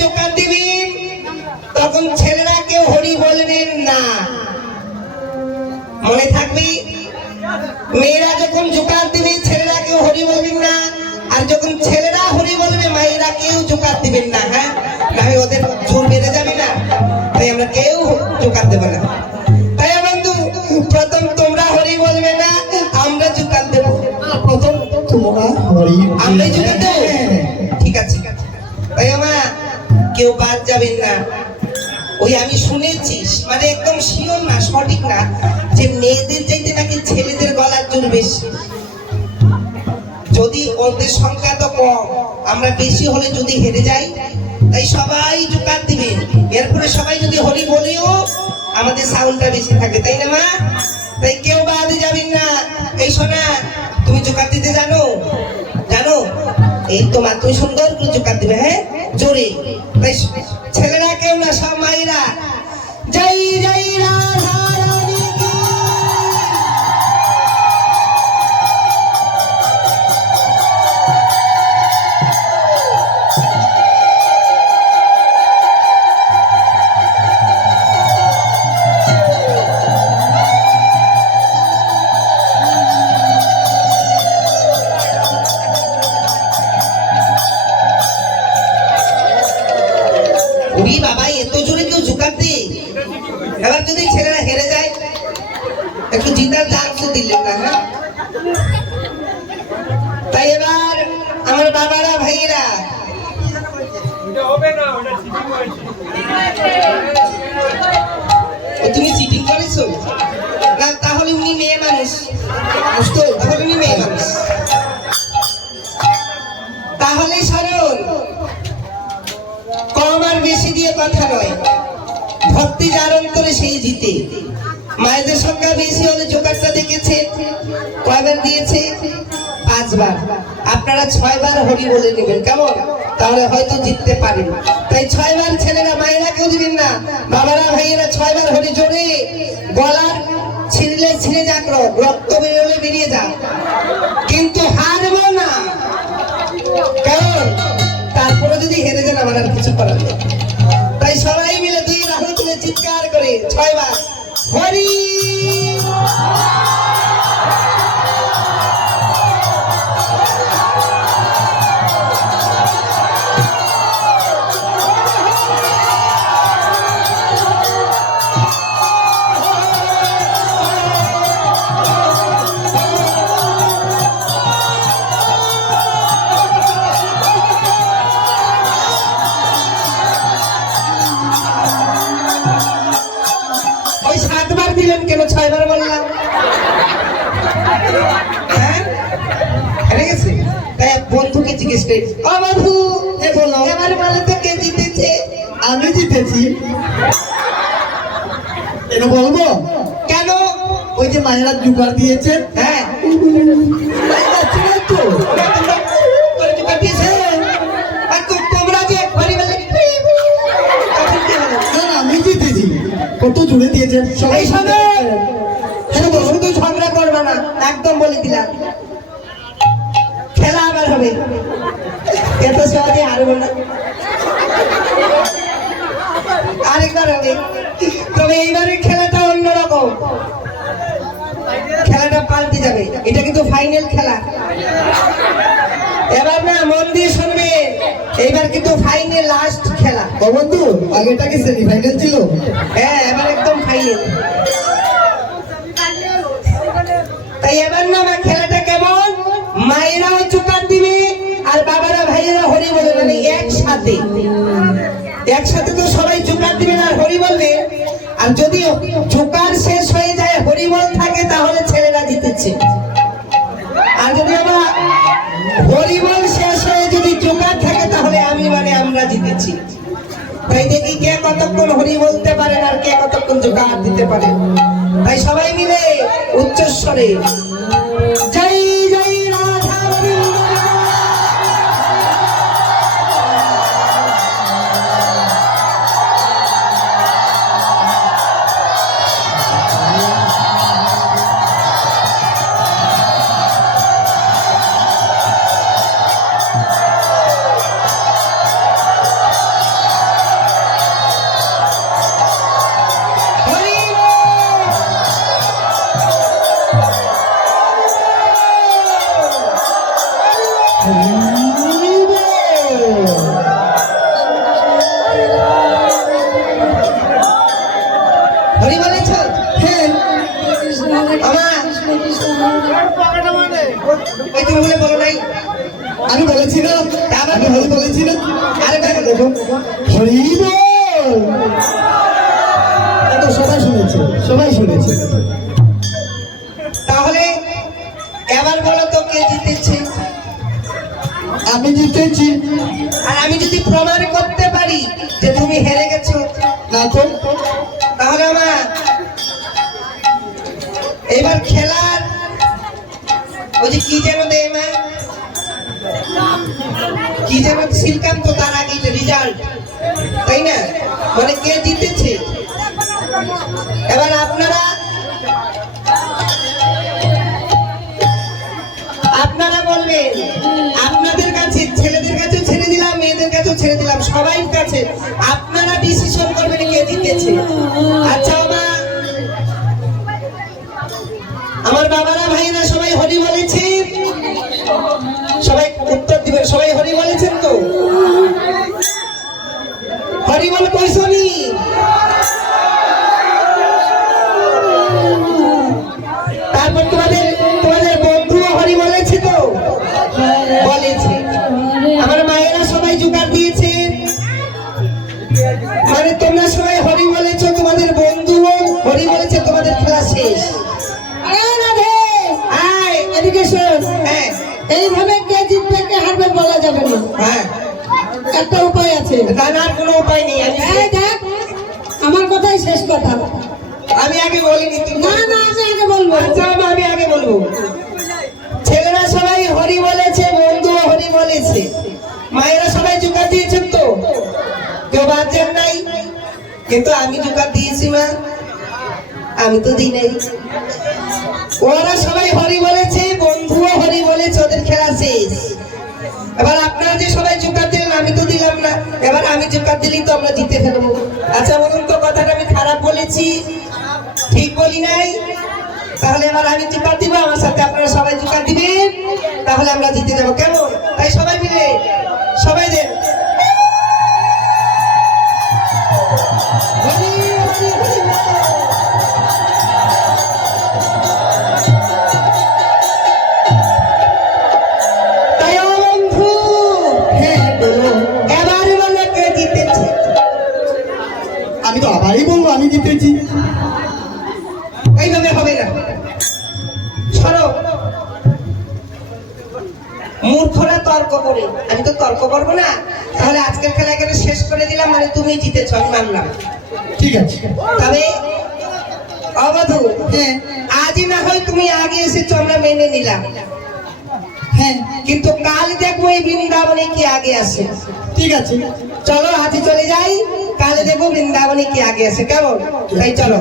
Joker দিবেন তখন ছেলেরা কেউ হরি বলবেন না। মনে থাকবে? মেয়েরা যখন জোকার দিবে ছেলেরা কেউ হরি বলবেন না। আর যখন ছেলেরা হরি বলবে মায়েরা কেউ জোকার দিবেন না হ্যাঁ? নাহলে ওদের জোর বেড়ে যাবে না। তাই আমরা কেউ জোকার দেবো না। তাই বন্ধু প্রথম তোমরা হরি বলবে না আমরা জোকার দেবো। প্রথম তোমরা হরি আমরাই জোগাড় দেবো? ঠিক আছে। তাই আমার কেউ বাদ যাবেন না। ওই আমি শুনেছি মানে একদম শিওর না, সঠিক না, যে মেয়েদের চাইতে নাকি ছেলেদের গলার জোর বেশি। যদি ওদের সংখ্যা তো কম, আমরা বেশি হলে যদি হেরে যাই, তাই সবাই জোকার দিবেন এরপরে সবাই যদি হরি বলিও আমাদের সাউন্ডটা বেশি থাকে, তাই না মা? তাই কেউ বাদে যাবেন না। এই শোনা তুমি জোকার দিতে জানো? এই তো মা তুমি সুন্দর করে জোকার দিবে হ্যাঁ? জোরে। তাই ছেলেরা কেউ না, সব মাইরা যাই জয় এবার যদি ছেলেরা হেরে যায়, একটু জিতার চান্স দিলেন তাই এবার আমার বাবারা, ভাইয়েরা তুমি চিটিং করেছ? না, তাহলে উনি মেয়ে মানুষ। বুঝতো? তাহলে উনি মেয়ে মানুষ। তাহলে সরল। কম আর বেশি দিয়ে কথা নয়। ভক্তি যার অন্তরে সেই জিতে। মায়েদের সংখ্যা বেশি হলে জোকারটা দেখেছে, কয়বার দিয়েছে? পাঁচবার। আপনারা ছয়বার হরি বলে নেবেন, কেমন? তাহলে হয়তো জিততে পারেন। তাই ছয়বার ছেলেরা মায়েরা কেউ দিবেন না। বাবারা, ভাইয়েরা, ছয়বার হরি জোরে। গলার ছিঁড়লে ছিঁড়ে যাক রক্ত বেরোলে বেরিয়ে যাক। কিন্তু হারবো না। কারণ তারপরে যদি হেরে যান, আমার আর কিছু করার করে ছয়বার হরি ওই বন্ধু বলো। এবার বলে তো কে জিতেছে। আমি জিতেছি। এটা বলব? কেন? ওই যে মায়েরা জুগার দিয়েছে হ্যাঁ? তো। তবে এইবারের খেলাটা অন্যরকম। খেলাটা পাল্টে যাবে। এটা কিন্তু ফাইনাল খেলা। এবার না, মন দিয়ে শুনবে। এইবার কিন্তু ফাইনাল লাস্ট খেলা। ও বন্ধু কি ছিল? হ্যাঁ এবার একদম ফাইনাল তাই এবার না, আমার খেলাটা কেমন? মায়েরাও চুকার দিবে, আর বাবারা, ভাইয়েরা হরি বলে মানে একসাথে। একসাথে তো সবাই চুকার দিবে না আর হরি বলবে আর যদি চুকার শেষ হয়ে যায় হরিবল থাকে, তাহলে ছেলেরা জিতেছে। আর যদি আবার হরিবল শেষ হয়ে যদি চুকার থাকে, তাহলে আমি মানে আমরা জিতেছি। তাই দেখি কে কতক্ষণ হরি বলতে পারেন আর কে কতক্ষণ জোগাড় দিতে পারেন। তাই সবাই মিলে উচ্চস্বরে বলেছ? হ্যাঁ। তুমি বলো নাই। আমি বলেছিলাম আবার হরি আরে দেখো দেখো। হরি তো সবাই শুনেছে সবাই শুনেছে। তাহলে এবার বলো তো কে জিতেছে? আমি জিতেছি। আর আমি যদি প্রমাণ করতে পারি যে তুমি হেরে গেছো, না তো? তাহলে আমার এবার খেলার ওই যে কি যেন দেয় মা? কি যেন সিলকাম তো তার আগে রেজাল্ট তাই না? মানে কে জিতেছে? এবার আপনারা আপনারা বলবেন, আপনাদের কাছে, ছেলেদের কাছে ছেড়ে দিলাম, মেয়েদের কাছে ছেড়ে দিলাম সবাই কাছে আপনারা ডিসিশন করবেন কে জিতেছে। এইভাবে কে জিতবে কে হারবে বলা যাবে না। হ্যাঁ। একটা উপায় আছে। জানার কোনো উপায় নেই আমি দেখ আমার কথাই শেষ কথা। আমি আগে বলিনি না না আমি আগে বলব। আচ্ছা আমি আমি আগে বলব। ছেলেরা সবাই হরি বলেছে বন্ধু হরি বলেছে। মায়েরা সবাই জোগাড় দিয়েছেন তো? কেউ বাদ যান নাই। কিন্তু আমি জোগাড় দিয়েছি মা। আমি তো দিই নাই। ওরা সবাই হরি বলেছে এবার আপনারা যে সবাই জোকার দিলেন, আমি তো দিলাম না। এবার আমি জোকার দিলেই তো আমরা জিতে ফেলব। আচ্ছা বলুন তো, কথাটা আমি খারাপ বলেছি? ঠিক বলি নাই? তাহলে এবার আমি জোকার দিব, আমার সাথে আপনারা সবাই জোকার দিবেন। তাহলে আমরা জিতে যাব। কেমন? তাই সবাই মিলে? তর্ক করে। আমি তো তর্ক করব না। তাহলে আজকের খেলা এখানে শেষ করে দিলাম মানে তুমি জিতেছ আমি মানলাম। ঠিক আছে। তবে অবধু হ্যাঁ। আজই না হয় তুমি আগে এসেছ আমরা মেনে নিলাম হ্যাঁ। কিন্তু কাল দেখব এই বৃন্দাবনে কি আগে আসে। ঠিক আছে। চলো আজ চলে যাই। কাল দেখব বৃন্দাবনে কি আগে আসে। কেমন? তাই চলো।